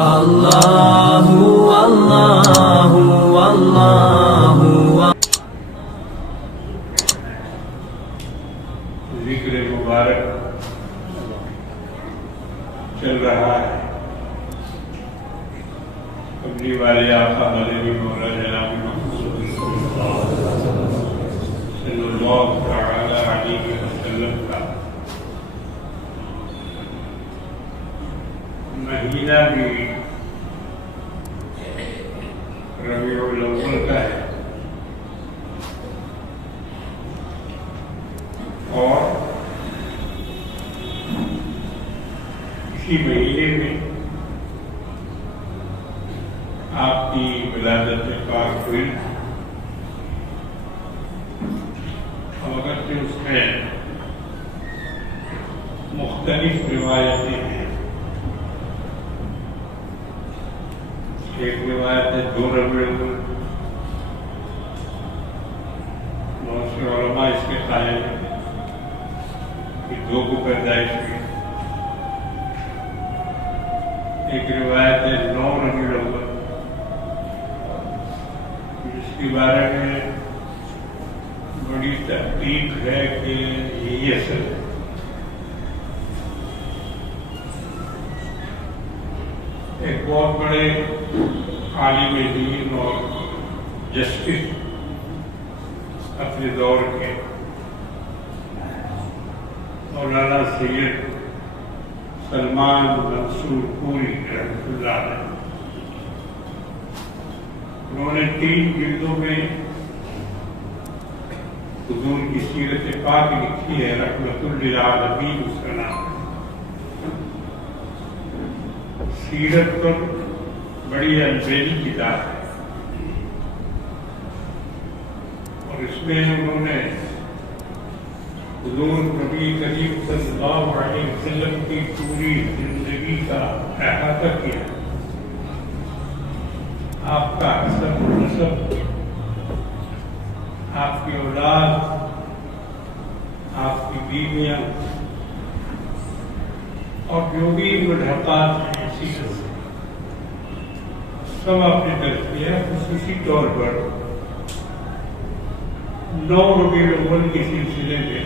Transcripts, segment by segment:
اللہ اللہ اللہ ذکر مبارک چل رہا ہے اپنی والے آقا مدنی مولا جناب محمد صلی اللہ تعالی علیہ وسلم کا مہینہ بھی ربیع الاول کا ہے اور اسی مہینے میں آپ کی ولادت پاک ہوئی اور اگرچہ اس میں مختلف روایتیں ہیں. ایک روایت ہے 2 ربیع الاول. بہت سے علماء اس کے قائل ہیں کہ 2 کو پیدائش ہوئی. ایک روایت ہے 9 ربیع الاول جس کے بارے میں بڑی تحقیق ہے کہ یہی اصل ہے. ایک بہت بڑے عالم دین اور جسٹس اپنے دور کے مولانا سید سلمان منصور پوری رحمۃ اللہ علیہ، انہوں نے 3 جلدوں میں حضور کی سیرت پاک لکھی ہے. رحمۃ للعالمین اس کا نام ہے. سیرت پر بڑی البیلی کتاب ہے اور اس میں انہوں نے حضور نبی کریم صلی اللہ علیہ وسلم کی پوری زندگی کا احاطہ کیا. آپ کا حسب و نسب، آپ کی اولاد، آپ کی بیویاں اور جو بھی ملحقات ہیں سیرت سے سب آپ نے درج کیا. خصوصی طور پر 9 ربیع الاول کے سلسلے میں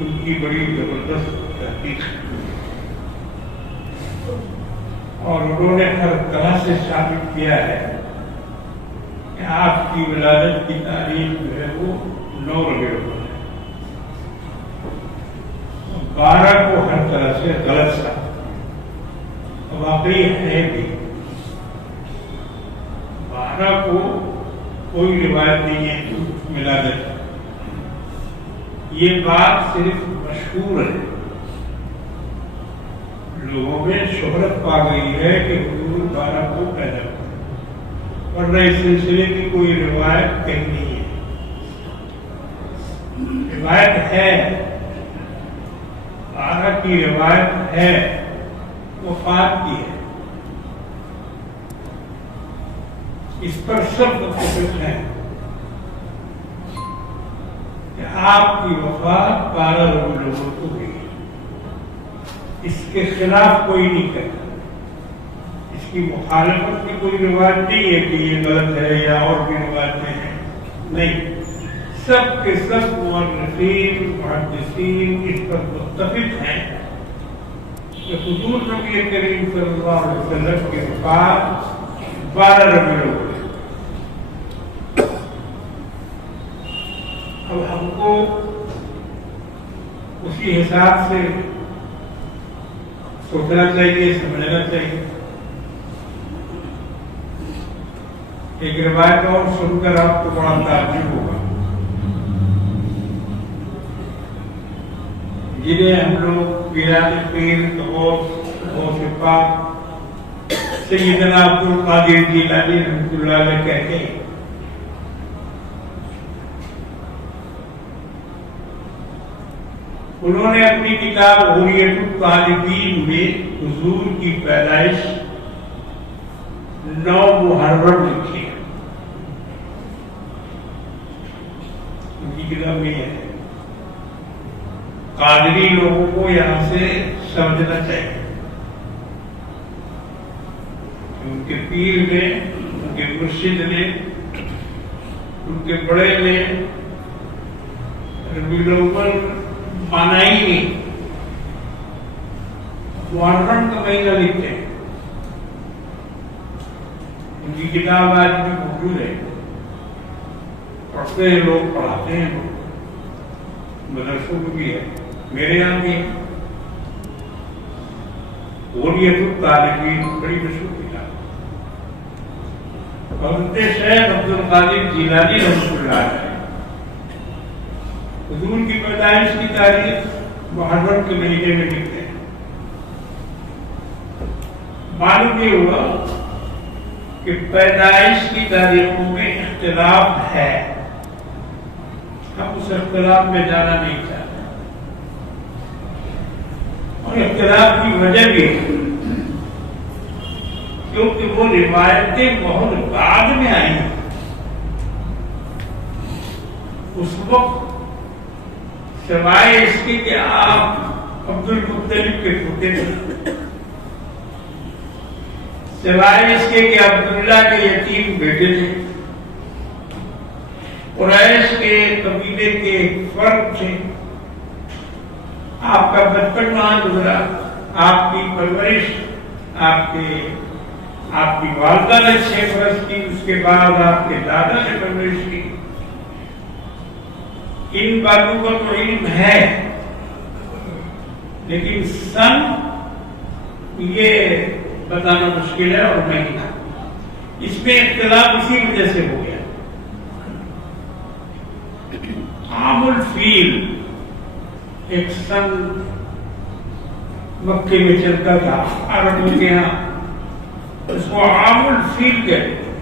ان کی بڑی زبردست تحقیق اور انہوں نے ہر طرح سے ثابت کیا ہے کہ آپ کی ولادت کی تاریخ جو ہے وہ 9 ربیع الاول ہے. 12 کو ہر طرح سے غلط ثابت واقعی ہے بھی. 12 کو کوئی روایت نہیں ہے ولادت. یہ بات صرف مشہور ہے، لوگوں میں شہرت پا گئی ہے کہ حضور 12 کو پیدا ہوئے، ورنہ اس سلسلے کی کوئی روایت کہیں نہیں ہے. روایت ہے، 12 کی روایت ہے، وفات کی ہے. اس پر سب متفق ہیں کہ آپ کی وفات 12 ربیع الاول کو ہوئی. اس کے خلاف کوئی نہیں کہتا. اس کی مخالفت کی کوئی روایت نہیں ہے کہ یہ غلط ہے یا اور بھی روایتیں ہیں. نہیں، سب کے سب مؤرخین محدثین اس پر متفق ہیں کہ حضور نبی کریم صلی اللہ علیہ وسلم کی وفات 12 ربیع الاول. اب ہم کو اسی حساب سے سوچنا چاہیے، سمجھنا چاہیے. ایک روایت اور سن کر آپ کو بڑا تعجب ہوگا. جنہیں ہم لوگ پیران پیر غوث پاک سیدنا عبد القادر جیلانی رحمۃ اللہ علیہ کہتے ہیں، انہوں نے اپنی کتاب حریت الطالبین میں حضور کی پیدائش 9 محرم لکھی ہے. ان کی کتاب میں ہے. قادری لوگوں کو یہاں سے سمجھنا چاہیے. ان کے پیر نے، ان کے مرشد نے، ان کے بڑے نے ربیع الاول مانا ہی نہیں، محرم کا مہینہ لکھتے ہیں. ان کی کتاب آج بھی موجود ہے، پڑھتے ہیں لوگ، پڑھاتے ہیں لوگ، مدرسوں میں بھی ہے، میرے یہاں بھی ہے. غنیۃ الطالبین بڑی مشہور کتاب. حضرت شیخ عبد القادر جیلانی رحمۃ اللہ علیہ حضور کی پیدائش کی تاریخ محرم کے مہینے میں لکھتے ہیں. معلوم یہ ہوا کہ پیدائش کی تاریخوں میں اختلاف ہے. ہم اس اختلاف میں جانا نہیں چاہتے، اور اختلاف کی وجہ بھی ہے کیونکہ وہ روایتیں بہت بعد میں آئی ہیں. اس وقت سوائے اس کے کہ آپ عبد المطلب کے پوتے تھے، سوائے اس کے کہ عبداللہ کے یتیم بیٹے تھے، قریش کے قبیلے کے ایک فرد تھے، آپ کا بچپن وہاں گزرا، آپ کی پرورش آپ کی والدہ نے 6 برس کی، اس کے بعد آپ کے دادا نے پرورش کی. ان باتوں کا تو علم ہے، لیکن سن یہ بتانا مشکل ہے اور مہینہ اس میں اختلاف اسی وجہ سے ہو گیا. عام الفیل ایک سن مکے میں چلتا تھا عربوں کے یہاں، اس کو عام الفیل کہتے ہیں.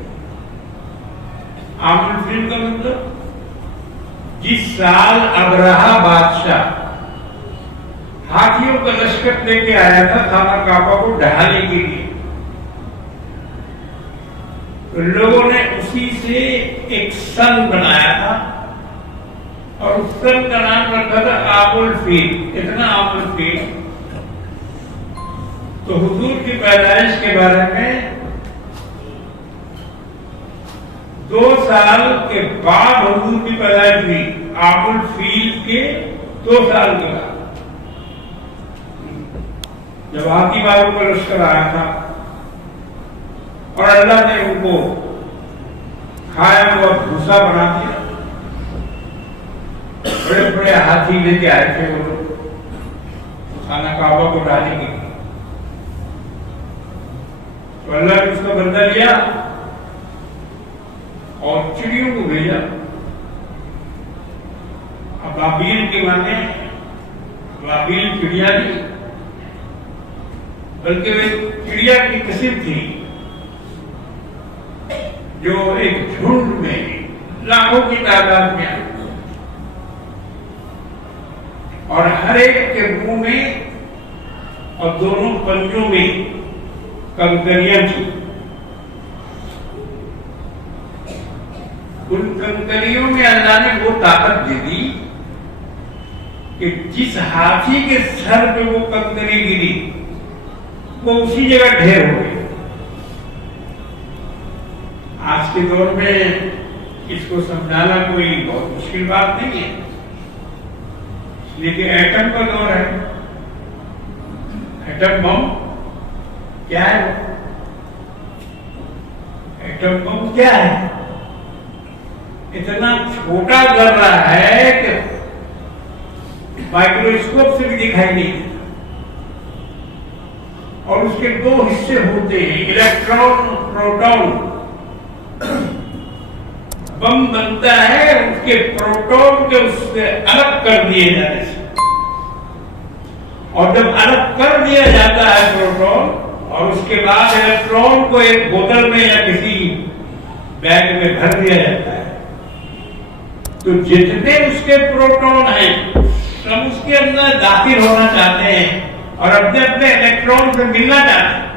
عام الفیل کا مطلب جس سال ابرہہ بادشاہ ہاتھیوں کا لشکر لے کے آیا تھا خانہ کعبہ کو ڈھانے کے لیے، لوگوں نے اسی سے ایک سن بنایا تھا اور اس سن کا نام رکھا تھا عام الفیل. اتنا عام الفیل. تو حضور کی پیدائش کے بارے میں 2 سال کے بعد حضور کی پیدائش ہوئی، عام الفیل کے 2 سال کے بعد، جب ہاتھی والوں کا لشکر آیا تھا اور اللہ نے ان کو کھایا ہوا بھوسا بنا دیا. بڑے بڑے ہاتھی لے کے آئے تھے وہ لوگ خانہ کعبہ کو ڈھانے کے لیے، تو اللہ نے اس کا بدلہ لیا اور چڑیوں کو بھیجا. ابابیل کے معنی ابابیل چڑیا نہیں، بلکہ وہ چڑیا کی قسم تھی جو ایک جھنڈ میں لاکھوں کی تعداد میں آئی، اور ہر ایک کے منہ میں اور دونوں پنجوں میں کنکریاں تھی. ان کنکریوں میں اللہ نے وہ طاقت دے دی کہ جس ہاتھی کے سر پہ وہ کنکری گری وہ اسی جگہ ڈھیر ہو گئی. آج کے دور میں اس کو سمجھانا کوئی بہت مشکل بات نہیں ہے، لیکن ایٹم کا دور ہے. ایٹم بم کیا ہے؟ ایٹم بم کیا ہے؟ اتنا چھوٹا ذرہ ہے کہ مائکروسکوپ سے بھی دکھائی نہیں دیتا، اور اس کے 2 حصے ہوتے ہیں، الیکٹران پروٹون. بم بنتا ہے اس کے پروٹون کے اس سے الگ کر دیے جانے سے، اور جب الگ کر دیا جاتا ہے پروٹون اور اس کے بعد الیکٹران کو ایک بوتل میں یا کسی بیگ میں بھر دیا جاتا ہے، تو جتنے اس کے پروٹون ہیں سب اس کے اندر داخل ہونا چاہتے ہیں اور اپنے اپنے الیکٹران سے ملنا چاہتے ہیں.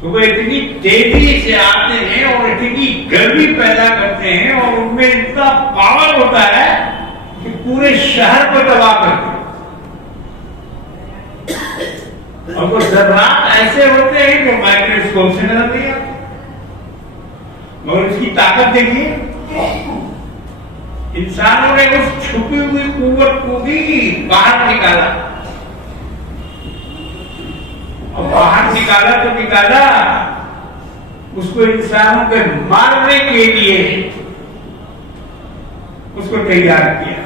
تو وہ اتنی تیزی سے آتے ہیں اور اتنی گرمی پیدا کرتے ہیں اور ان میں اتنا پاور ہوتا ہے کہ پورے شہر کو تباہ کرتے ہیں. اور وہ ذرات ایسے ہوتے ہیں جو مائکروسکوپ سے نظر نہیں آتے، مگر اس کی طاقت دیکھیے، انسانوں نے اس چھپی ہوئی قوت کو بھی باہر نکالا، اور باہر نکالا تو نکالا، اس کو انسانوں کے مارنے کے لیے اس کو تیار کیا۔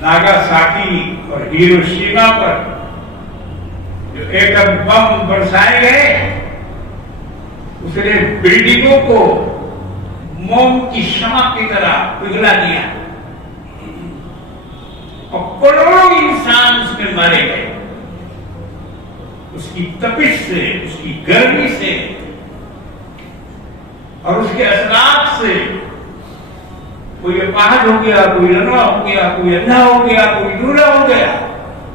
ناگاساکی اور ہیروشیما پر جو ایٹم بم برسائے گئے، اس نے بلڈنگوں کو موم کی شمع کی طرح پگھلا دیا، اور کروڑوں انسان اس میں مارے گئے، اس کی تپش سے، اس کی گرمی سے اور اس کے اثرات سے کوئی اپاہج ہو گیا، کوئی لنگڑا ہو گیا، کوئی اندھا ہو گیا، کوئی لولا ہو گیا،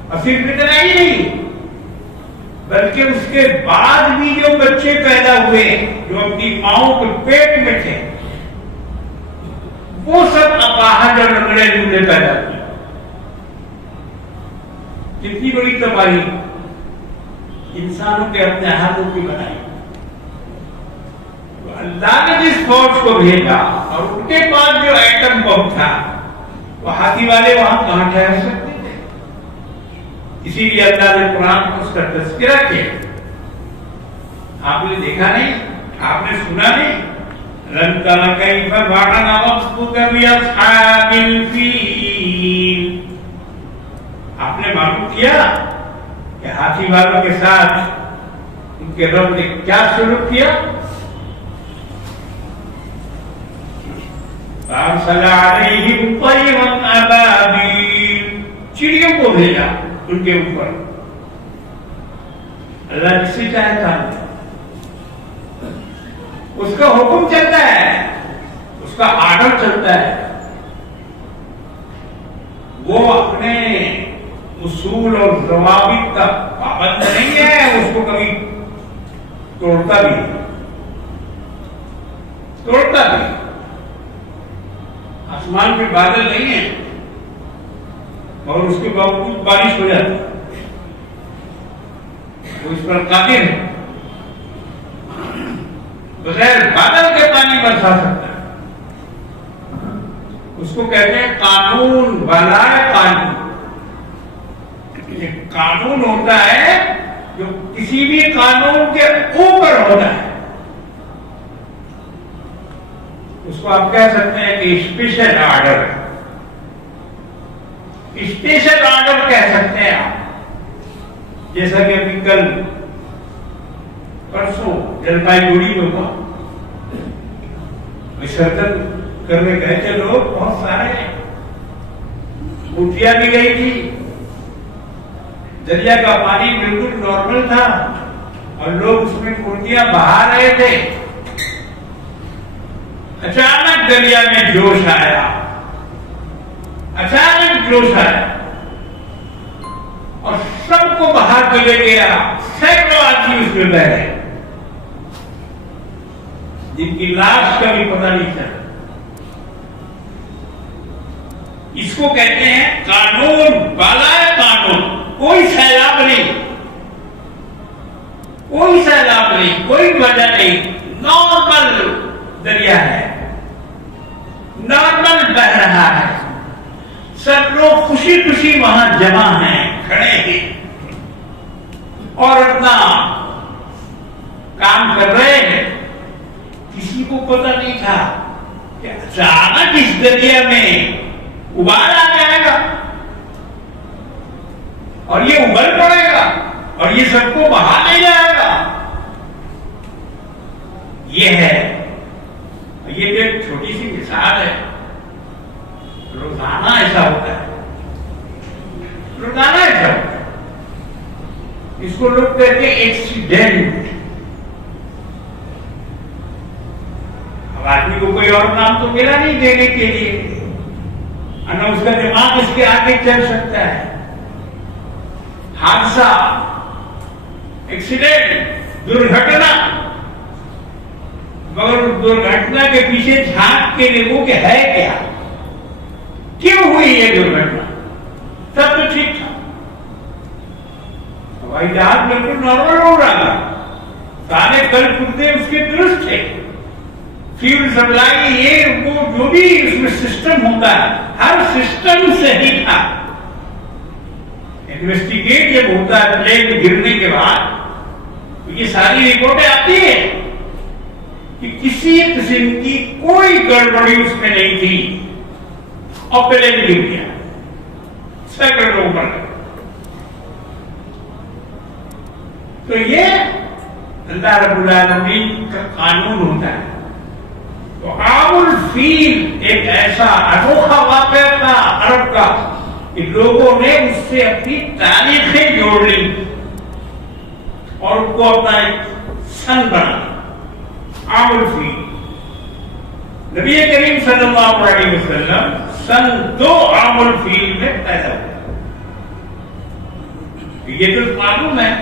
اور صرف اتنا ہی نہیں بلکہ اس کے بعد بھی جو بچے پیدا ہوئے جو اپنی ماؤں کے پیٹ میں تھے، وہ سب اپاہج اور لنگڑے لوڑے پیدا ہوئے۔ کتنی بڑی تباہی انسانوں کے اپنے ہاتھوں کی بنائی۔ اللہ نے جس فوج کو بھیجا اور ان کے پاس جو ایٹم بم تھا، وہ ہاتھی والے وہاں کہاں ٹھہر سکتے تھے؟ اسی لیے اللہ نے قرآن کو اس کا تذکرہ کیا۔ آپ نے دیکھا نہیں، آپ نے سنا نہیں، لن تر کیف فعل ربک باصحاب الفیل، آپ نے معلوم کیا کہ ہاتھی والوں کے ساتھ ان کے رب نے کیا سلوک کیا؟ فارسل علیہم طیرا ابابیل، چڑیوں کو بھیجا ان کے اوپر۔ اللہ جس سے چاہے تھا، اس کا حکم چلتا ہے، اس کا آرڈر چلتا ہے، وہ اپنے اصول اور ضوابط کا پابند نہیں ہے، اس کو کبھی توڑتا بھی آسمان پہ بادل نہیں ہے اور اس کے باوجود بارش ہو جاتی، وہ اس پر قادر ہے، بغیر بادل کے پانی برسا سکتا ہے۔ اس کو کہتے ہیں قانون بالائے قانون۔ یہ قانون ہوتا ہے جو کسی بھی قانون کے اوپر ہوتا ہے، اس کو آپ کہہ سکتے ہیں کہ اسپیشل آرڈر، اسپیشل آرڈر کہہ سکتے ہیں آپ۔ جیسا کہ ابھی کل پرسوں جلپائی گوڑی میں ہوا، شرکت کرنے گئے تھے لوگ بہت سارے، مورتیاں بھی گئی تھی، دریا کا پانی بالکل نارمل تھا اور لوگ اس میں مورتیاں بہا رہے تھے۔ اچانک دریا میں جوش آیا، اچانک جوش آیا اور سب کو بہا کے لے گیا، سینکڑوں آدمی اس میں بہ گئے جن کی لاش کا بھی پتہ نہیں چلا۔ اس کو کہتے ہیں قانون بالائے قانون۔ کوئی سیلاب نہیں، کوئی سیلاب نہیں، کوئی وجہ نہیں، نارمل دریا ہے، نارمل بہ رہا ہے، سب لوگ خوشی خوشی وہاں جمع ہیں، کھڑے ہیں اور اپنا کام کر رہے ہیں۔ کسی کو پتہ نہیں تھا کہ اچانک اس دریا میں ابال آ جائے گا اور یہ ابل پڑے گا اور یہ سب کو بہا لے جائے گا۔ یہ ہے، یہ ایک چھوٹی سی مثال ہے، روزانہ ایسا ہوتا ہے، روزانہ ایسا ہوتا ہے۔ اس کو لوگ کہتے ہیں ایکسیڈنٹ۔ اب آدمی کو کوئی اور نام تو ملا نہیں دینے کے لیے، نہ اس کا دماغ اس کے آگے چل سکتا ہے۔ حادثہ، ایکسیڈنٹ، درگھٹنا، مگر درگھٹنا کے پیچھے جھانک کے دیکھو کہ ہے کیا، کیوں ہوئی یہ درگھٹنا؟ سب تو ٹھیک تھا۔ اب ہوائی جہاز بالکل نارمل اڑ رہا تھا, سارے کل پرزے اس کے درست تھے, فیول سپلائی یہ وہ جو بھی اس میں سسٹم ہوتا ہے ہر سسٹم صحیح تھا. انویسٹیگیٹ جب ہوتا ہے پلین گرنے کے بعد تو یہ ساری رپورٹیں آتی ہیں کہ کسی قسم کی کوئی گڑبڑی اس میں نہیں تھی اور پلین گر گیا سیکنڈوں پر. تو یہ اللہ رب العالمین کا قانون ہوتا ہے. تو عام الفیل ایک ایسا انوکھا واقعہ تھا عرب کا کہ لوگوں نے اس سے اپنی تاریخیں جوڑ لی اور اس کو اپنا ایک سن بنا. عام الفیل نبی کریم صلی اللہ علیہ وسلم سن 2 عام الفیل میں پیدا ہوا. یہ تو معلوم ہے,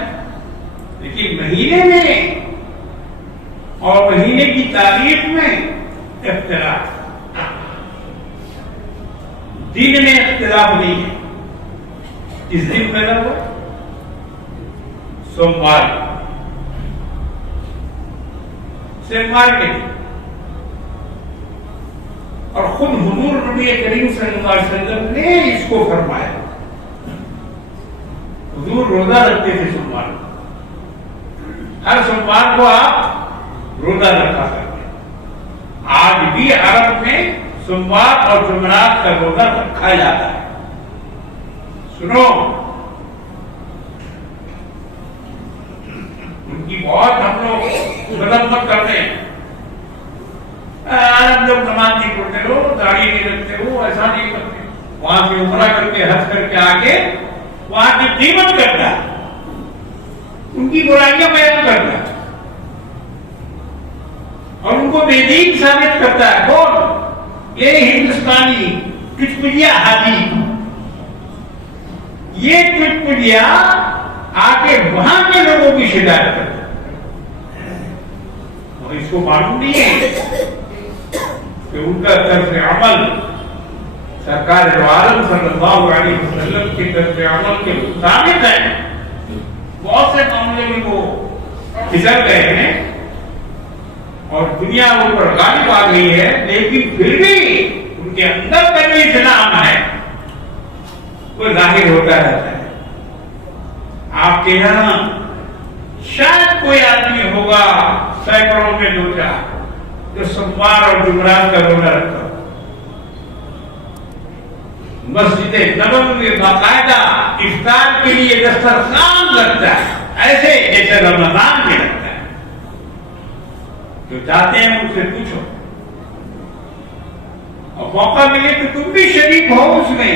لیکن مہینے میں اور مہینے کی تاریخ میں اختلاف, دن میں اختلاف نہیں ہے. کس دن پیدا ہوا؟ سوموار کے دن. اور خود حضور نبی کریم صلی اللہ علیہ وسلم نے اس کو فرمایا. حضور روزہ رکھتے تھے سوموار کو, ہر سوموار کو آپ روزہ رکھا کرتے. آج بھی عرب میں سوموار اور جمعرات کا روزہ رکھا جاتا ہے. سنو, ان کی بہت ہم لوگ مذمت کرتے ہیں. عرب لوگ نماز نہیں پڑھتے ہو, داڑھی نہیں رکھتے ہو, ایسا نہیں کرتے. وہاں سے عمرہ کر کے حج کر کے آ کے وہاں کی قیمت کرتا ہے, ان کی برائیاں بیان کرتا ہے اور ان کو بے دین ثابت کرتا ہے. کون؟ یہ ہندوستانی ٹچپڑیا حاجی. یہ ٹچپڑیا آ کے وہاں کے لوگوں کی شکایت کرتا ہے اور اس کو معلوم نہیں ہے کہ ان کا طرز عمل سرکار دو عالم صلی اللہ علیہ وسلم کی طرز عمل کے مطابق ہے. بہت سے معاملے میں وہ پھسل گئے ہیں اور دنیا ان پر غالب آ گئی ہے, لیکن پھر بھی ان کے اندر کا جو اسلام ہے وہ ظاہر ہوتا رہتا ہے. آپ کے یہاں شاید کوئی آدمی ہوگا سینکڑوں میں 2-4 جو سوموار اور جمعرات کا روزہ رکھتا ہو. مسجد نبوی میں باقاعدہ افطار کے لیے دسترخوان لگتا ہے, ایسے جیسے رمضان میں لگتا ہے. جو چاہتے ہیں ان سے پوچھو, اور موقع ملے تو تم بھی شریک ہو اس میں.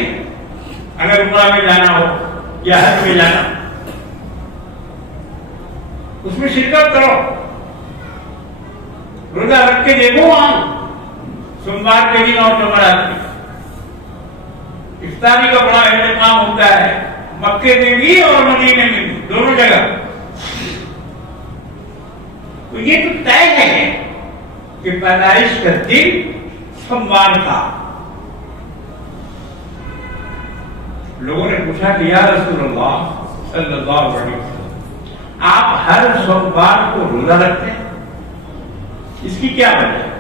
اگر عمرہ میں جانا ہو یا حج میں جانا, اس میں شرکت کرو. روزہ رکھ کے دیکھو وہاں سوموار کے دن اور جمعرات میں افطاری کا بڑا اہتمام ہوتا ہے, مکے میں بھی اور مدینے میں بھی, دونوں جگہ. تو یہ تو طے ہے کہ پیدائش کا دن سوموار تھا. لوگوں نے پوچھا کہ یا رسول اللہ صلی اللہ علیہ وسلم, آپ ہر سوموار کو روزہ رکھتے ہیں, اس کی کیا وجہ ہے؟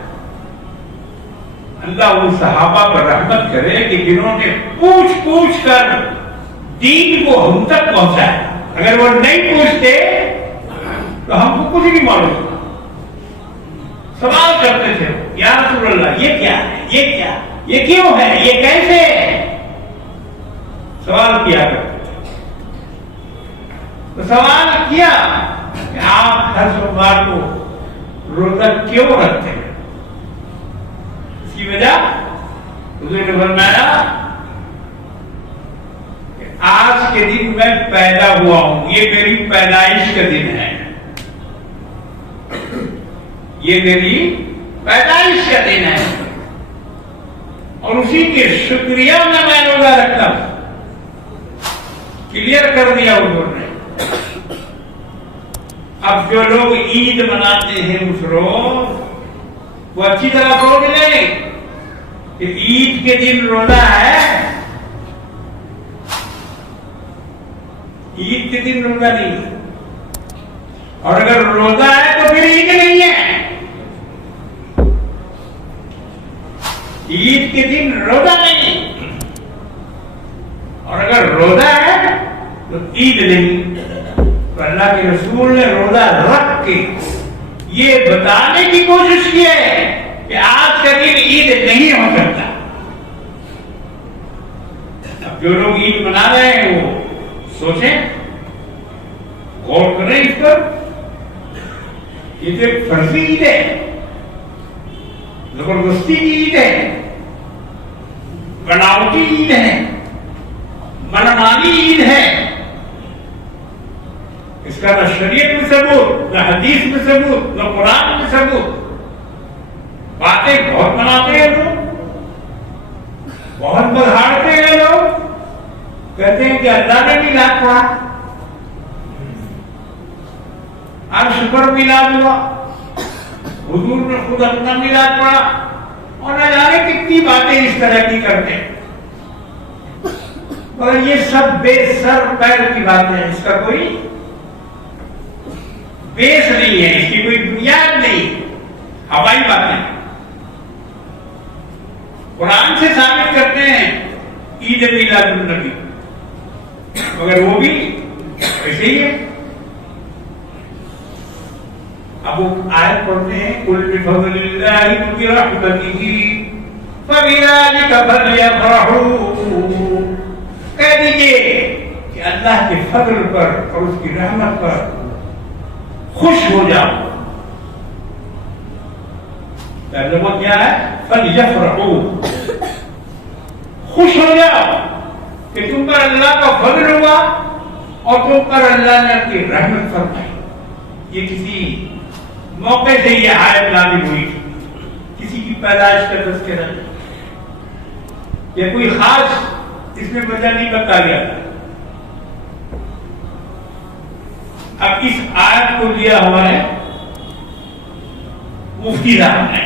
اللہ ان صحابہ پر رحمت کرے کہ جنہوں نے پوچھ کر دین کو ہم تک پہنچایا. اگر وہ نہیں پوچھتے تو ہم کو کچھ نہیں معلوم. سوال کرتے تھے, یا رسول اللہ یہ کیا ہے, یہ کیا, یہ کیوں ہے, یہ کیسے ہے, سوال کیا کرتے تھے. تو سوال کیا کہ آپ ہر سوموار کو روزہ کیوں رکھتے ہیں؟ اس کی وجہ حضور نے فرمایا کہ آج کے دن میں پیدا ہوا ہوں, یہ میری پیدائش کا دن ہے, یہ میری پیدائش کا دن ہے, اور اسی کے شکریہ میں روزہ رکھتا ہوں. کلیئر کر دیا حضور نے. اب جو لوگ عید مناتے ہیں اس روز وہ اچھی طرح سوچ لیں کہ عید کے دن روزہ ہے. عید عید کے دن روزہ نہیں ہے، اور اگر روزہ ہے تو پھر عید نہیں ہے. عید کے دن روزہ نہیں، اور اگر روزہ ہے تو عید نہیں. تو اللہ کے رسول نے روزہ رکھ کے یہ بتانے کی کوشش کی ہے کہ آج کا دن عید نہیں ہو سکتا. اب جو لوگ عید منا رہے ہیں وہ سوچیں، غور کریں اس پر. یہ تو ایک فرضی عید ہے، زبردستی کی عید ہے، بناوٹی عید ہے، منمانی عید ہے. اس کا نہ شریعت میں ثبوت، نہ حدیث میں ثبوت، نہ قرآن میں ثبوت. باتیں بہت بناتے ہیں لوگ، بہت بڑھاڑتے ہیں لوگ، کہتے ہیں کہ اللہ نے میلاد پڑھا، عرش پر میلاد ہوا، حضور نے خود اپنا میلاد پڑھا، اور نہ جانے کتنی باتیں اس طرح کی کرتے ہیں. اور یہ سب بے سر پیر کی باتیں ہیں، اس کا کوئی بیس نہیں ہے، اس کی کوئی بنیاد نہیں، ہوائی باتیں. قرآن سے ثابت کرتے ہیں عید میلاد النبی، مگر وہ بھی ایسے ہی ہے. اب وہ آیت پڑھتے ہیں قل بفضل اللہ وبرحمتہ فبذلک فلیفرحوا. کہہ دیجیے کہ اللہ کے فضل پر اور اس کی رحمت پر خوش ہو جاؤ. ترجمہ کیا ہے؟ فلیفرحوا، خوش ہو جاؤ کہ تم پر اللہ کا فضل ہوا اور تم پر اللہ نے اپنی رحمت فرمائی. یہ کسی موقع سے یہ آیت نازل ہوئی تھی، کسی کی پیدائش کا تذکرہ نہیں، یا کوئی خاص اس میں وجہ نہیں بتا گیا تھا. اب اس آیت کو لیا ہمارے مفتی صاحب نے،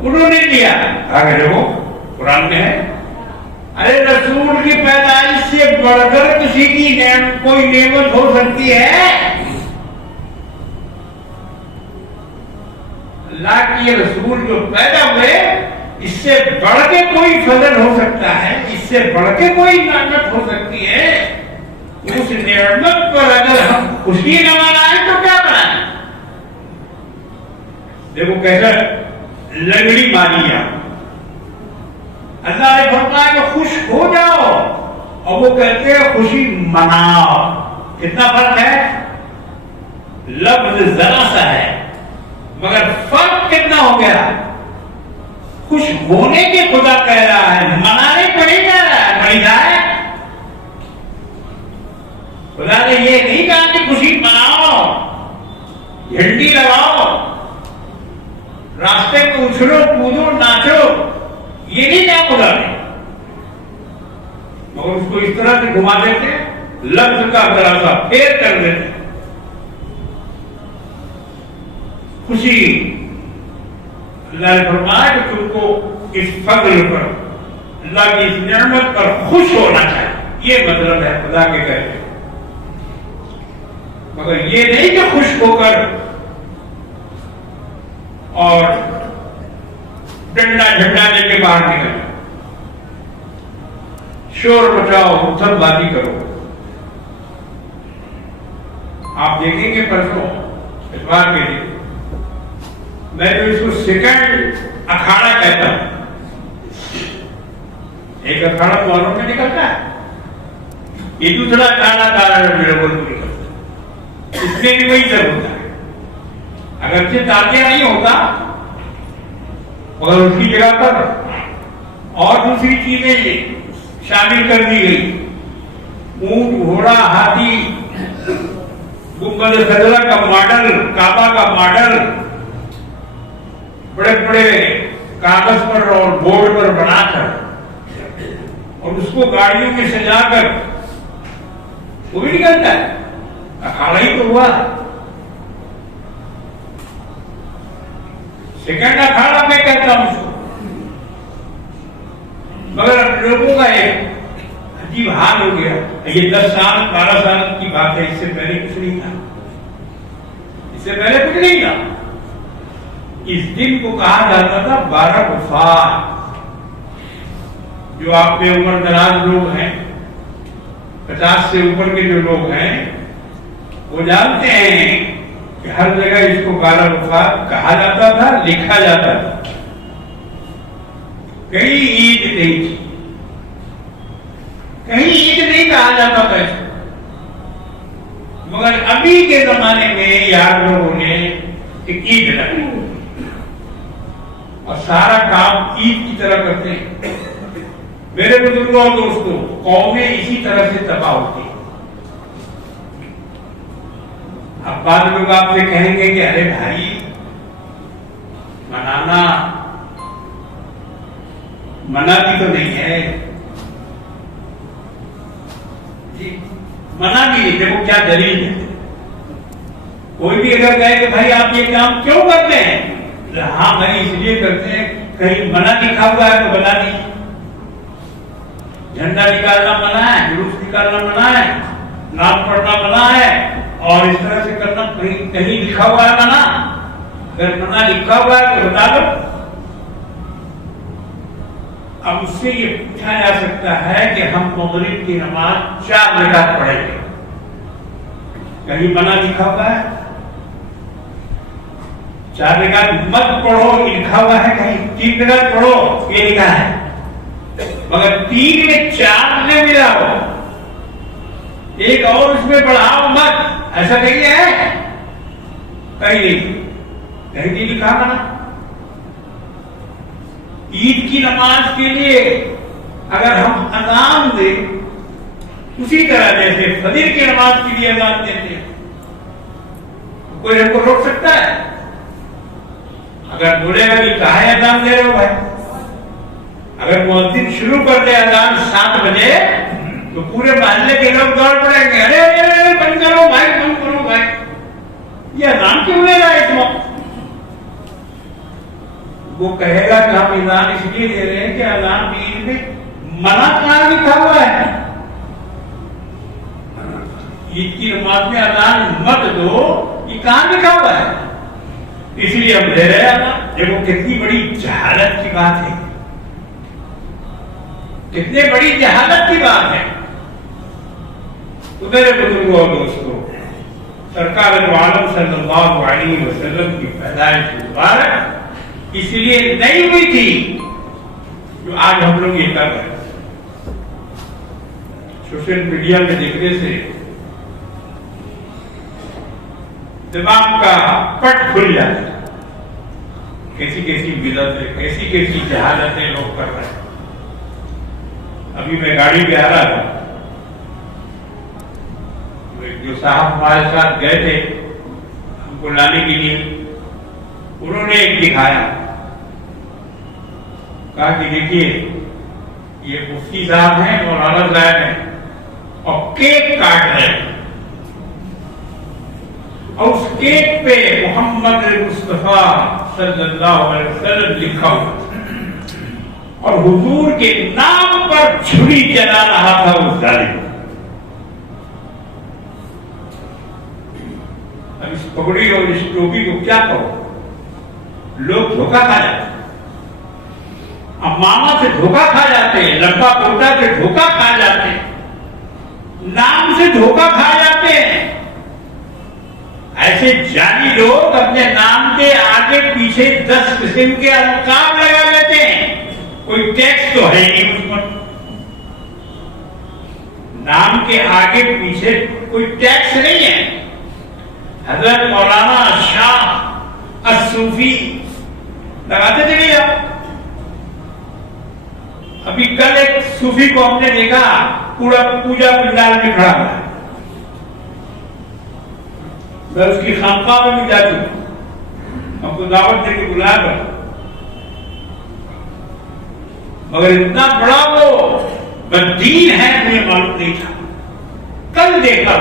انہوں نے لیا اگر وہ قرآن میں ہے. ارے رسول کی پیدائش سے بڑھ کر کسی کی کوئی نعمت ہو سکتی ہے؟ اللہ کے رسول جو پیدا ہوئے اس سے بڑھ کے کوئی فضل ہو سکتا ہے، اس سے بڑھ کے کوئی نعمت ہو سکتی ہے؟ اس نعمت پر اگر ہم خوشی نہ منائیں تو کیا بنائیں؟ دیکھو کیسا لنگڑی ماری ہے. اللہ نے فرمایا کہ خوش ہو جاؤ، اور وہ کہتے ہیں خوشی مناؤ. کتنا فرق ہے؟ لفظ ذرا سا ہے مگر فرق کتنا ہو گیا. خوش ہونے کے خدا کہہ رہا ہے، منانے پر نہیں کہہ رہا ہے. بڑی جائے خدا نے یہ نہیں کہا کہ خوشی مناؤ، جھنڈی لگاؤ، راستے میں اچھلو کودو ناچو، یہ نہیں کہا خدا نے. مگر اس کو اس طرح سے گھما دیتے، لفظ کا ذرا سا پھیر کر دیتے. خوشی اللہ نے فرمایا کہ تم کو اس فضل پر، اللہ کی اس نعمت پر خوش ہونا چاہیے. یہ مطلب ہے خدا کے کہتے، مگر یہ نہیں کہ خوش ہو کر اور ڈنڈا جھنڈا لے کے باہر نکل، شور مچاؤ، اتھل بازی کرو. آپ دیکھیں گے پرسوں اتوار کے دن میں تو اس کو سیکنڈ اکھاڑا کہتا ہوں. ایک اکھاڑا والوں میں نکلتا ہے، یہ دوسرا اکھاڑا تارا میرے بول کو نکلتا ہے. اس میں بھی وہی سب ہوتا ہے. اگرچہ تازیہ نہیں ہوتا مگر اس کی جگہ پر اور دوسری چیزیں شامل کر دی گئی. اونٹ، گھوڑا، ہاتھی، گنبد خضرا کا ماڈل، کعبہ کا ماڈل بڑے بڑے کاغذ پر اور بورڈ پر بنا کر اور اس کو گاڑیوں میں سجا کر وہ بھی نکلتا ہے. اکھاڑا ہی تو ہوا. سیکنڈ اکھاڑا میں کہتا ہوں اس کو. مگر لوگوں کا ایک عجیب حال ہو گیا. یہ 10 سال 12 سال کی بات ہے, اس سے پہلے کچھ نہیں تھا, اس سے پہلے کچھ نہیں تھا. اس دن کو کہا جاتا تھا 12 وفات. جو آپ میں عمر دراز لوگ ہیں, 50 سے اوپر کے جو لوگ ہیں, وہ جانتے ہیں کہ ہر جگہ اس کو 12 وفات کہا جاتا تھا, لکھا جاتا تھا. کہیں عید نہیں تھی, کہیں عید نہیں کہا جاتا تھا اس کو. مگر ابھی کے زمانے میں یار لوگوں نے ایک عید رکھی اور سارا کام عید کی طرح کرتے ہیں. میرے بزرگوں اور دوستوں, قومیں اسی طرح سے تباہ ہوتی ہیں. اب بعض لوگ آپ سے کہیں گے کہ ارے بھائی منانا منع بھی تو نہیں ہے جی, منع بھی نہیں. دیکھو کیا دلیل ہے. کوئی بھی اگر کہے کہ بھائی آپ یہ کام کیوں کرتے ہیں, ہاں بھائی اس لیے کرتے ہیں, کہیں منع لکھا ہوا ہے تو بتا دیجیے. جھنڈا نکالنا منع ہے, جلوس نکالنا منع ہے, نعت پڑھنا منع ہے, اور اس طرح سے کرنا کہیں لکھا ہوا ہے منع. اگر منع لکھا ہوا ہے تو بتا دو. اب اس سے یہ پوچھا جا سکتا ہے کہ ہم مغرب کی نماز 4 رکعت پڑھیں گے, کہیں منع لکھا ہوا ہے؟ 4 رکعت مت پڑھو لکھا ہوا ہے کہیں؟ 3 رکعت پڑھو یہ لکھا ہے, مگر 3 میں 4 نے ملا ہو, ایک اور اس میں بڑھاؤ مت, ایسا کہیں ہے؟ کہیں نہیں, کہیں نہیں لکھا منع. عید کی نماز کے لیے اگر ہم اذان دیں اسی طرح جیسے فجر کی نماز کے لیے اذان دیتے ہیں, کوئی ہم کو روک سکتا ہے؟ اگر بولے گا کہ کہاں اذان دے رہے ہو بھائی, اگر مؤذن شروع کر دے اذان 7 بجے تو پورے محلے کے لوگ دوڑ پڑیں گے, ارے بند کرو بھائی, بند کرو بھائی, یہ اذان کیوں لے رہا ہے اس وقت؟ وہ کہے گا کہ ہم اذان اس لیے دے رہے ہیں کہ اذان عید میں منع کہاں لکھا ہوا ہے؟ عید کی نماز میں اذان مت دو, یہ کہاں لکھا ہوا ہے؟ اس لیے ہم دے رہے ہیں. دیکھو کتنی بڑی جہالت کی بات ہے, کتنے بڑی جہالت کی بات ہے. تو میرے بزرگوں اور دوستوں, سرکار دو عالم صلی اللہ علیہ وسلم کی پیدائش مبارک اس لیے نہیں ہوئی تھی جو آج ہم لوگ یہ کر رہے ہیں. سوشل میڈیا میں دیکھنے سے دماغ کا پٹ کھل جاتا ہے, کیسی کیسی بدعتیں, کیسی کیسی جہالتیں لوگ کر رہے ہیں. ابھی میں گاڑی پہ آ رہا تھا, جو صاحب ہمارے ساتھ گئے تھے ہم کو لانے کے لیے, انہوں نے ایک دکھایا, کہا کہ دیکھیے یہ مفتی صاحب ہیں, مولانا صاحب ہیں, اور کیک کاٹ رہے ہیں, اور اس کیک پہ محمد مصطفیٰ صلی اللہ علیہ وسلم لکھا ہوا, اور حضور کے نام پر چھری جلا رہا تھا اس ظالم. اب اس پگڑی اور اس ٹوپی کو کیا کہو, لوگ دھوکہ کھا جاتے ہیں, امامہ سے دھوکہ کھا جاتے ہیں, لمبا کرتا سے دھوکہ کھا جاتے ہیں, نام سے دھوکہ کھا جاتے ہیں. ایسے جعلی لوگ اپنے نام کے آگے پیچھے 10 قسم کے القاب لگا لیتے ہیں, کوئی ٹیکس تو ہے نہیں اس پر, نام کے آگے پیچھے کوئی ٹیکس نہیں ہے. حضرت مولانا شاہ الصوفی لگاتے تھے نہیں آپ؟ ابھی کل ایک صوفی کو ہم نے دیکھا پورا پوجا پنڈال میں کھڑا ہوا ہے. میں اس کی خانقاہ میں بھی جا چکا, ہم کو دعوت دے کے بلایا تھا, مگر اتنا بڑا وہ بدین ہے مجھے معلوم نہیں تھا. کل دیکھا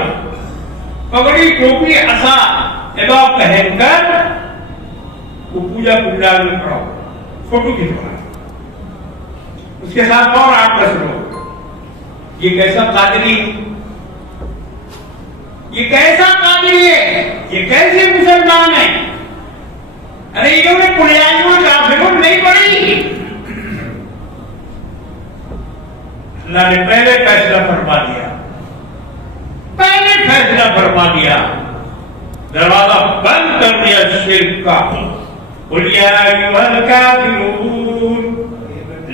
پگڑی ٹوپی عصا ابا پہن کر وہ پوجا پنڈال میں کھڑا ہوا, فوٹو کھینچوا, اس کے ساتھ اور 8-10 لوگ. یہ کیسا قادری ہے؟ یہ کیسا قادری ہے؟ یہ کیسے مسلمان ہیں؟ ارے انہوں نے قلیان کافرون نہیں پڑھی. اللہ نے پہلے فیصلہ فرما دیا، پہلے فیصلہ فرما دیا، دروازہ بند کر دیا شرک کا. قل یا ایھا الکافرون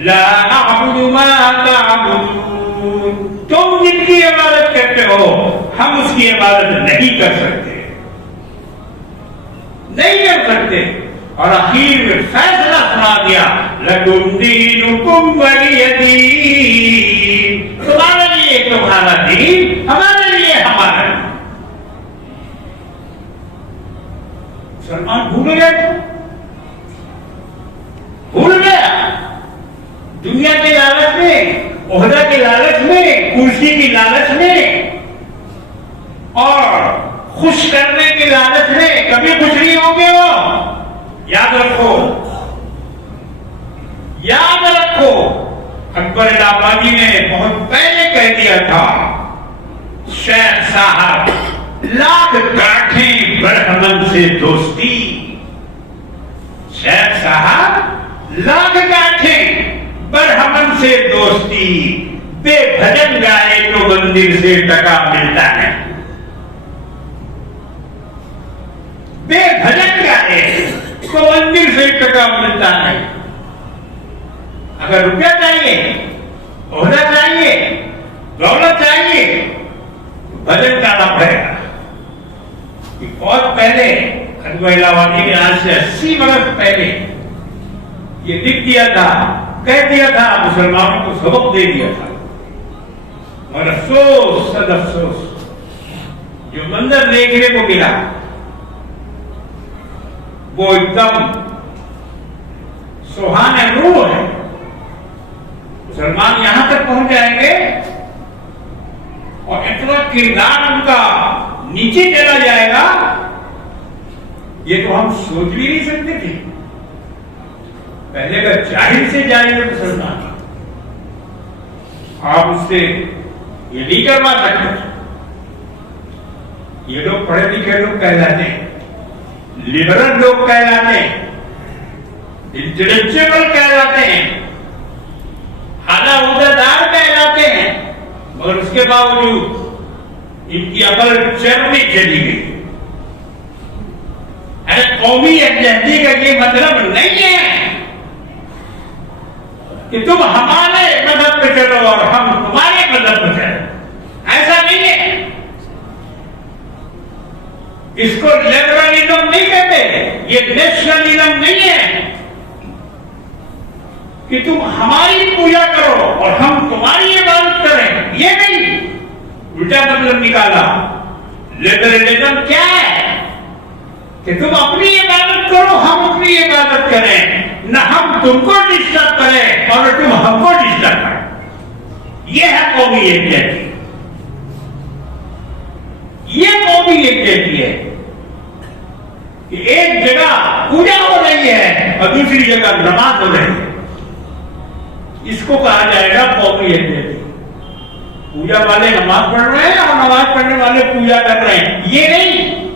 لا اعبد ما تعبدون، تم جن کی عبادت کرتے ہو ہم اس کی عبادت نہیں کر سکتے، نہیں کر سکتے. اور اخیر میں فیصلہ سنا دیا لکم دینکم ولی دین، تمہارے لیے تمہارا دین، ہمارے لیے ہمارا دین. مسلمان بھول گئے، بھول گیا. دنیا کے لالچ میں، عہدہ کے لالچ میں، کرسی کی لالچ میں اور خوش کرنے کے لالچ میں کبھی خوش نہیں ہوں گے. وہ یاد رکھو، یاد رکھو. اکبر الہ آبادی نے بہت پہلے کہہ دیا تھا، شیخ صاحب لاکھ گاٹھیں برہمن سے دوستی. شیخ صاحب لاکھ گاٹھیں برہمن سے دوستی، بے بھجن گائے تو مندر سے ٹکا ملتا ہے. بے بھجن گائے تو مندر سے ٹکا ملتا ہے. اگر روپیہ چاہیے، عہدہ چاہیے، دولت چاہیے، بھجن کرنا پڑے گا. بہت پہلے اکبر الہ آبادی کے آج سے 80 برس پہلے یہ لکھ دیا تھا، کہہ دیا تھا، مسلمانوں کو سبق دے دیا تھا. اور افسوس، صد افسوس، جو منظر دیکھنے کو ملا وہ ایک دم سبحان روح ہے. مسلمان یہاں تک پہنچ جائیں گے اور اتنا کردار ان کا نیچے چلا جائے گا، یہ تو ہم سوچ بھی نہیں سکتے تھے. پہلے کا جاہل سے جاہل مسلمان آپ اس سے یہ نہیں کروا سکتے. یہ لوگ پڑھے لکھے لوگ کہلاتے ہیں، لبرل لوگ کہلاتے ہیں، انٹلیکچوئل کہلاتے ہیں، اعلیٰ عہدیدار کہلاتے ہیں، مگر اس کے باوجود ان کی عقل چرمی چلی گئی. قومی یکجہتی کا یہ مطلب نہیں ہے کہ تم ہمارے مذہب پہ چلو اور ہم تمہارے مذہب پہ چلو. ایسا نہیں ہے. اس کو لبرلزم نہیں کہتے، یہ نیشنلزم نہیں ہے کہ تم ہماری پوجا کرو اور ہم تمہاری عبادت کریں. یہ نہیں، الٹا مطلب نکالا. لبرلزم کیا ہے کہ تم اپنی عبادت کرو، ہم اپنی عبادت کریں، نہ ہم تم کو ڈسٹرب کریں اور تم ہم کو ڈسٹرب کریں. یہ ہے قومی یکجہتی. یہ قومی یکجہتی ہے کہ ایک جگہ پوجا ہو رہی ہے اور دوسری جگہ نماز ہو رہی ہے. اس کو کہا جائے گا قومی یکجہتی. پوجا والے نماز پڑھ رہے ہیں اور نماز پڑھنے والے پوجا کر رہے ہیں. یہ نہیں،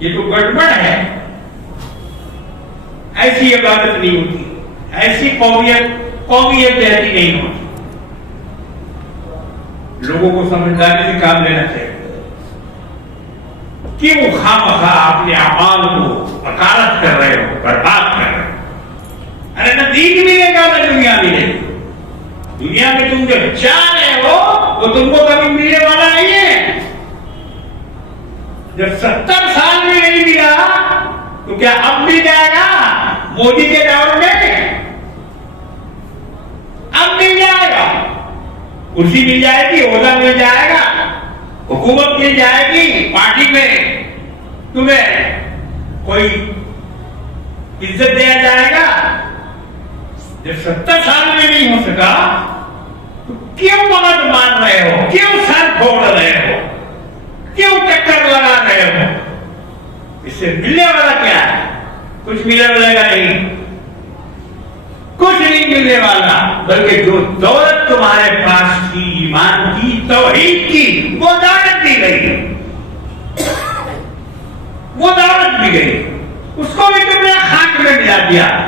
یہ تو گڑبڑ ہے. ایسی عبادت نہیں ہوتی، ایسی قومی یکجہتی نہیں ہوتی. لوگوں کو سمجھداری سے کام لینا چاہیے. کیوں خواہ اپنے اعمال کو حقارت کر رہے ہو، برباد کر رہے ہو؟ ارے نہ دین ملے گا نہ دنیا ملے گی. دنیا میں تم جو چاہ رہے ہو وہ تم کو کبھی ملنے والا نہیں ہے. جب 70 سال میں نہیں ملا تو کیا اب مل جائے گا؟ مودی کے دور میں اب مل جائے گا. کرسی مل جائے گی، عہدہ مل جائے گا، حکومت مل جائے گی، پارٹی میں تمہیں کوئی عزت دیا جائے گا. جب 70 سال میں نہیں ہو سکا تو کیوں مدد مان رہے ہو؟ کیوں سر پھوڑ رہے ہو؟ کیوں چکر لگا رہے ہو؟ اس سے ملنے والا کیا ہے؟ کچھ ملے گا نہیں. کچھ نہیں ملنے والا، بلکہ جو دولت تمہارے پاس تھی ایمان کی، توحید کی، وہ دولت دی گئی، وہ دولت بھی گئی، اس کو بھی تم نے خاک میں ملا دیا۔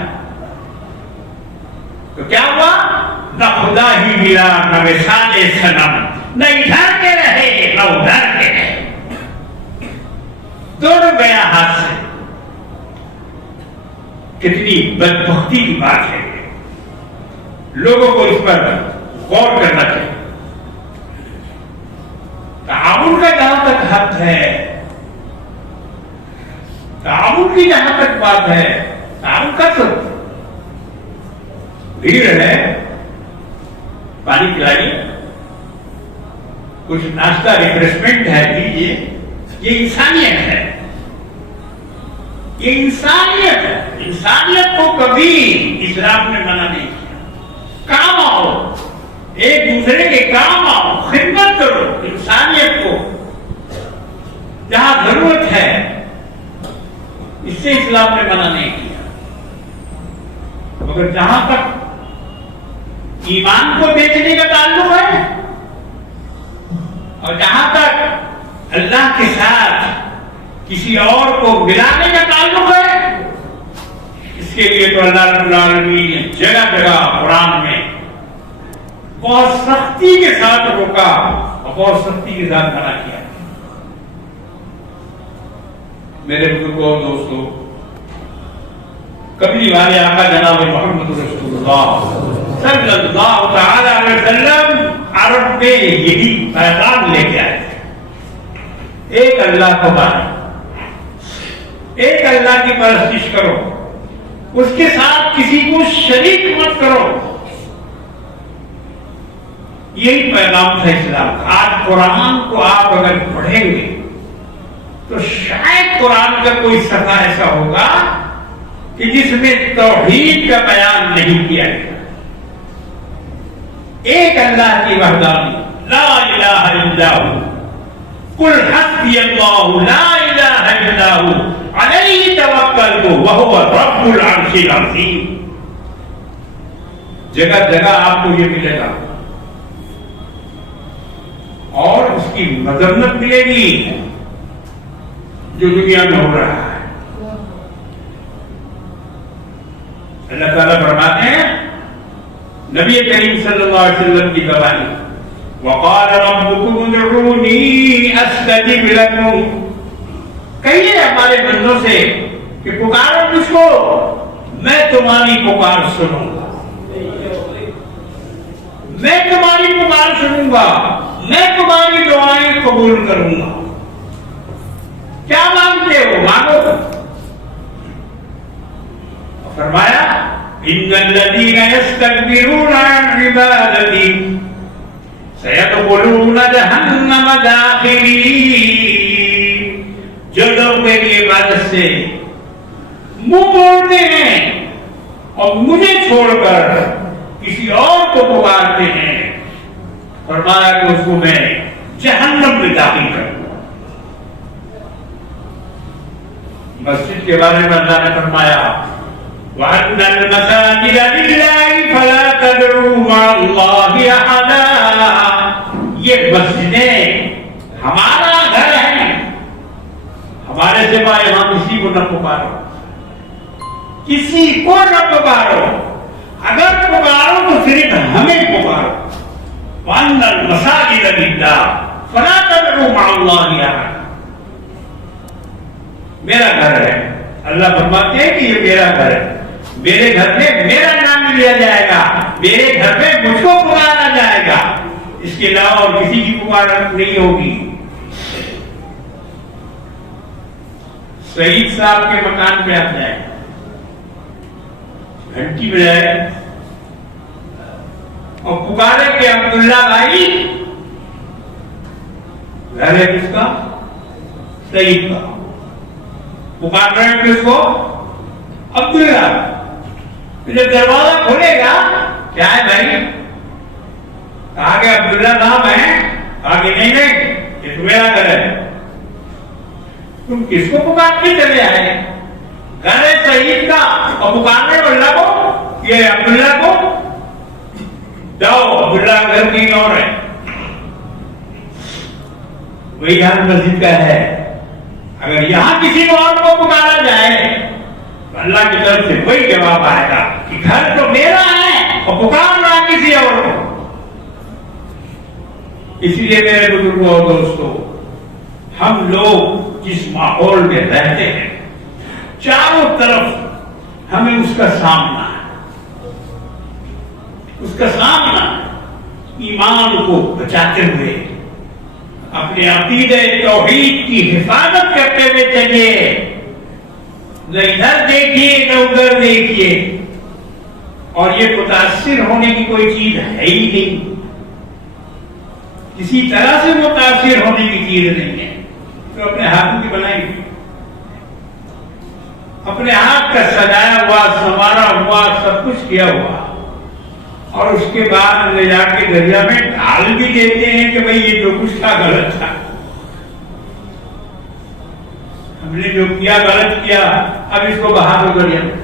تو کیا ہوا؟ نہ خدا ہی ملا، نہ مثال صنم، نہ ادھر کے رہے نہ ادھر کے رہے، دونوں گیا ہاتھ سے۔ کتنی بدبختی کی بات ہے، لوگوں کو اس پر غور کرنا چاہیے۔ تعاون کا جہاں تک حق ہے، تعاون کی جہاں تک بات ہے، تعاون کر سکتے، بھیڑ ہے پانی پلائیے، کچھ ناشتہ ریفریشمنٹ ہے دیجیے، یہ انسانیت ہے، یہ انسانیت ہے۔ انسانیت کو کبھی اسلام نے منع نہیں کیا۔ کام آؤ، ایک دوسرے کے کام آؤ، خدمت کرو، انسانیت کو جہاں ضرورت ہے، اس سے اسلام نے منع نہیں کیا۔ مگر جہاں تک ایمان کو بیچنے کا تعلق ہے اور جہاں تک اللہ کے ساتھ کسی اور کو ملانے کا تعلق ہے، اس کے لیے تو اللہ رب العالمین نے جگہ جگہ قرآن میں بہت سختی کے ساتھ روکا اور بہت سختی کے ساتھ منع کیا۔ میرے بزرگوں دوستوں، کبھی والے آقا جناب محمد رسول اللہ صلی اللہ تعالی علیہ وسلم عرب میں یہی پیغام لے کے آئے تھے، ایک اللہ کو مانو، ایک اللہ کی پرستش کرو، اس کے ساتھ کسی کو شریک مت کرو، یہی پیغام تھا اسلام کا۔ آج قرآن کو آپ اگر پڑھیں گے تو شاید قرآن کا کوئی صفحہ ایسا ہوگا کہ جس میں توحید کا بیان نہیں کیا گیا۔ ایک اللہ کی وحدانیت، لا الہ الا ہو، قل حسبی اللہ لا الہ الا ہو علیہ توکلت وہو رب العرش العظیم۔ جگہ جگہ آپ کو یہ ملے گا اور اس کی مذمت ملے گی جو دنیا میں ہو رہا ہے۔ اللہ تعالیٰ فرماتے ہیں نبی کریم صلی اللہ علیہ وسلم کی گواہی، وقال ربكم ادعوني استجب لكم، کہیے ہمارے بندوں سے کہ پکارو مجھ کو، میں تمہاری پکار سنوں گا، میں تمہاری پکار سنوں گا، میں تمہاری دعائیں قبول کروں گا۔ کیا مانگتے ہو مانگو۔ فرمایا ان الذين يستكبرون عن عبادتي سيدخلون جہنم داخرین، جو لوگ میری عبادت سے منہ موڑتے ہیں اور مجھے چھوڑ کر کسی اور کو پکارتے ہیں، فرمایا کہ اس کو میں جہنم میں داخل کروں گا۔ مسجد کے بارے میں اللہ نے فرمایا وَأَنَّ الْمَسَاجِدَ لِلَّهِ فَلَا تَدْعُوا مَعَ اللَّهِ أَحَدًا، یہ مسجدیں ہمارا گھر ہے، ہمارے سوا یہاں کسی کو نہ پکارو، کسی کو نہ پکارو، اگر پکارو تو صرف ہمیں پکارو۔ وَأَنَّ الْمَسَاجِدَ لِلَّهِ فَلَا تَدْعُوا مَعَ اللَّهِ أَحَدًا، میرا گھر ہے۔ اللہ فرماتے ہیں کہ یہ میرا گھر ہے، میرے گھر میں میرا نام لیا جائے گا، میرے گھر میں مجھ کو پکارا جائے گا، اس کے علاوہ اور کسی کی پکار نہیں ہوگی۔ سعید صاحب کے مکان پہ آپ جائیں، گھنٹی بجائے اور پکارے کہ عبداللہ بھائی، گھر ہے کس کا؟ سعید کا۔ پکار رہے ہیں کس کو؟ عبداللہ۔ جب دروازہ کھولے گا کیا ہے بھائی؟ کہا کہ عبداللہ نام ہے، کہا کہ نہیں یہ تو میرا گھر ہے۔ تم کس کو پکار کے چلے آئے؟ گھر ہے سعید کا اور پکارنے والے کو یہ عبداللہ کو جاؤ، عبداللہ گھر کہیں اور ہے، وہی حال مسجد کا ہے. اگر یہاں کسی اور کو پکارا جائے تو اللہ کی طرف سے وہی جواب آئے گا کہ گھر تو میرا ہے اور پکار رہا کسی اور کو. اس لیے میرے بزرگوں اور دوستوں، ہم لوگ جس ماحول میں رہتے ہیں چاروں طرف ہمیں اس کا سامنا ہے، اس کا سامنا ایمان کو بچاتے ہوئے اپنے عقیدہ توحید کی حفاظت کرتے ہوئے چلیے. نہ ادھر دیکھیے نہ ادھر دیکھیے. اور یہ متاثر ہونے کی کوئی چیز ہے ہی نہیں، کسی طرح سے متاثر ہونے کی چیز نہیں ہے. تو اپنے ہاتھوں کی بنائی ہوئی، اپنے ہاتھ کا سجایا ہوا، سنوارا ہوا، سب کچھ کیا ہوا، اور اس کے بعد لے جا کے دریا میں ڈال بھی دیتے ہیں کہ بھئی یہ جو کچھ تھا غلط تھا، ہم نے جو کیا غلط کیا، اب اس کو بہا دو دریا میں.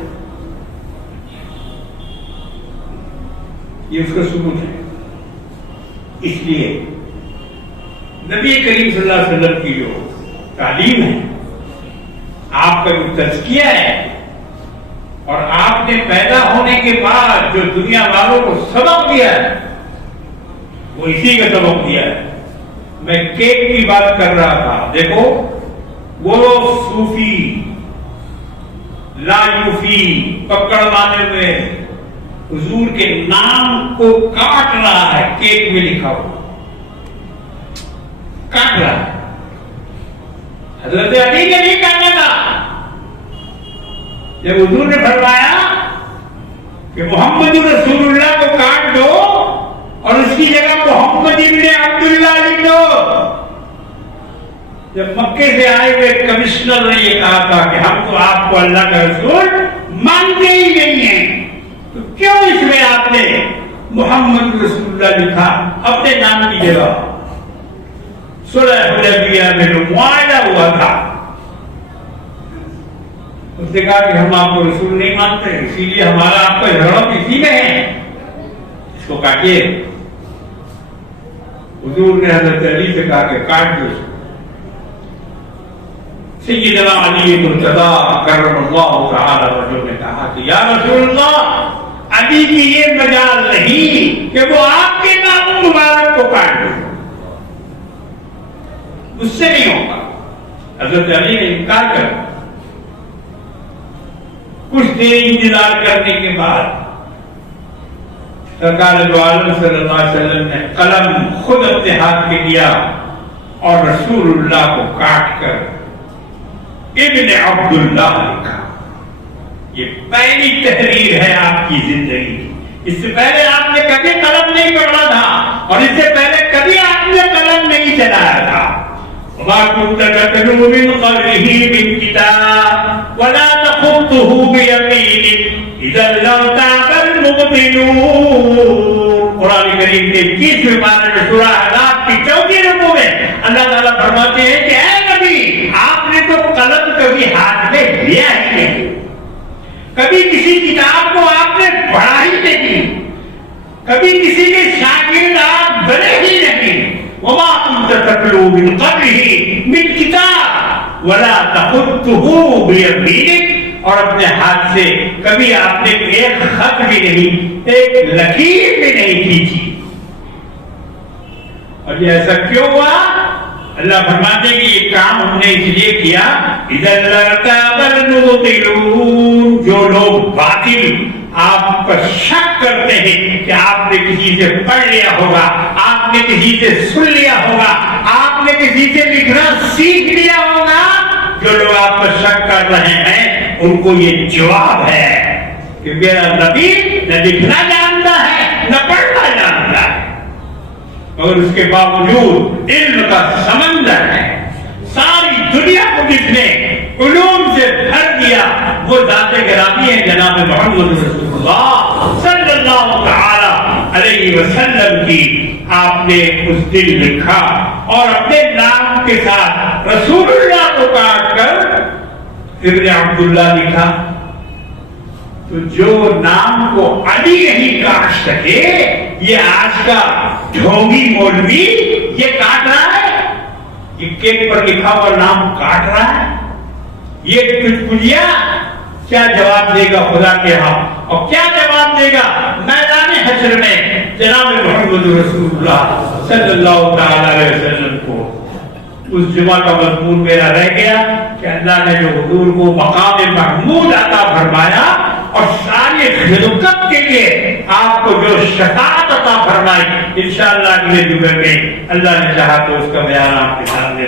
یہ اس کا ثبوت ہے. اس لیے نبی کریم صلی اللہ علیہ وسلم کی جو تعلیم ہے، آپ کا جو تزکیہ ہے، اور آپ نے پیدا ہونے کے بعد جو دنیا والوں کو سبق دیا ہے وہ اسی کا سبق دیا ہے. میں کیک کی بات کر رہا تھا. دیکھو وہ صوفی لا یوفی پکڑ مانے ہوئے حضور کے نام کو کاٹ رہا ہے، کیک میں لکھا ہوا کاٹ رہا ہے. حضرت علی نے نہیں کاٹا تھا. جب حضور نے فرمایا کہ محمد رسول اللہ کو کاٹ دو اور اس کی جگہ محمد ابن عبداللہ لکھ دو، جب مکے سے آئے ہوئے کمشنر نے یہ کہا تھا کہ ہم تو آپ کو اللہ کا رسول مانتے ہی نہیں ہیں، تو کیوں اس میں آپ نے محمد رسول اللہ لکھا اپنے نام کی جگہ؟ صلح حدیبیہ میں جو معاہدہ ہوا تھا، اس نے کہا کہ ہم آپ کو رسول نہیں مانتے، اسی لیے ہمارا آپ کا جھگڑا اسی میں ہے، اس کو کاٹیے. حضور نے حضرت علی سے کہا کہ کاٹ دو. سیدنا علی مرتضی کرم اللہ تعالی وجہہ نے کہا کہ یا رسول اللہ، علی کی یہ مجال نہیں کہ وہ آپ کے نام مبارک کو کاٹ دو، اس سے نہیں ہوگا. حضرت علی نے انکار کر. کچھ دیر انتظار کرنے کے بعد سرکار دو عالم صلی اللہ علیہ وسلم نے قلم خود اپنے ہاتھ میں لیا اور رسول اللہ کو کاٹ کر ابن عبداللہ لکھا. یہ پہلی تحریر ہے آپ کی زندگی کی. اس سے پہلے آپ نے کبھی قلم نہیں پکڑا تھا، اور اس سے پہلے کبھی آپ نے قلم نہیں چلایا تھا. وَمَا كُنْتَ تَتْلُو مِنْ قَبْلِهِ مِنْ كِتَابٍ وَلَا تَخُطُّهُ بِيَمِينِكَ إِذًا لَّارْتَابَ الْمُبْطِلُونَ. قرآن کریم کے 21ویں پارے میں سورہ احزاب کی 4 رکوع میں اللہ تعالیٰ فرماتے ہیں کہ اے نبی، آپ نے تو قلم کبھی ہاتھ میں لیا ہی نہیں، کبھی کسی کتاب کو آپ نے پڑھا ہی نہیں، کبھی کسی کے شاگرد آپ بنے ہی نہیں. وما كنت تتلو من قبله من كتاب ولا تخطه بيمينك. اور اپنے ہاتھ سے کبھی آپ نے ایک خط بھی نہیں، ایک لکیر بھی نہیں کھینچی. اور یہ ایسا کیوں ہوا؟ اللہ فرماتے ہیں کہ یہ کام ہم نے اس لیے کیا اِذًا لَّارْتَابَ الْمُبْطِلُونَ. جو لوگ باطل آپ پر شک کرتے ہیں کہ آپ نے کسی سے پڑھ لیا ہوگا، آپ نے کسی سے سن لیا ہوگا، آپ نے کسی سے لکھنا سیکھ لیا ہوگا، جو لوگ آپ پر شک کر رہے ہیں ان کو یہ جواب ہے کہ میرا نبی نہ لکھنا جانتا ہے نہ پڑھنا جانتا ہے، مگر اس کے باوجود علم کا سمندر ہے. ساری دنیا کو جس نے علوم سے بھر دیا وہ ذات گرامی ہے جناب محمد رسول اللہ صلی اللہ تعالی علیہ وسلم کی. آپ نے اس دن لکھا اور اپنے نام کے ساتھ رسول اللہ کو کاٹ کر ابن عبداللہ لکھا. تو جو نام کو علی نہیں کاٹ سکے، یہ آج کا ڈھونگی مولوی یہ کاٹ رہا ہے، یہ کیک پر لکھا ہوا نام کاٹ رہا ہے، یہ چٹکلیا کیا جواب دے گا خدا کے ہاں، اور کیا جواب دے گا میدان حشر میں جناب محمد رسول اللہ صلی اللہ تعالی علیہ وسلم کو۔ اس جمعہ کا مضمون میرا رہ گیا کہ اللہ نے جو حضور کو مقام محمود عطا فرمایا اور ساری خلقت کے لیے آپ کو جو شفاعت عطا فرمائی، انشاءاللہ اگلے جمعے میں اللہ نے چاہا تو اس کا بیان آپ کے سامنے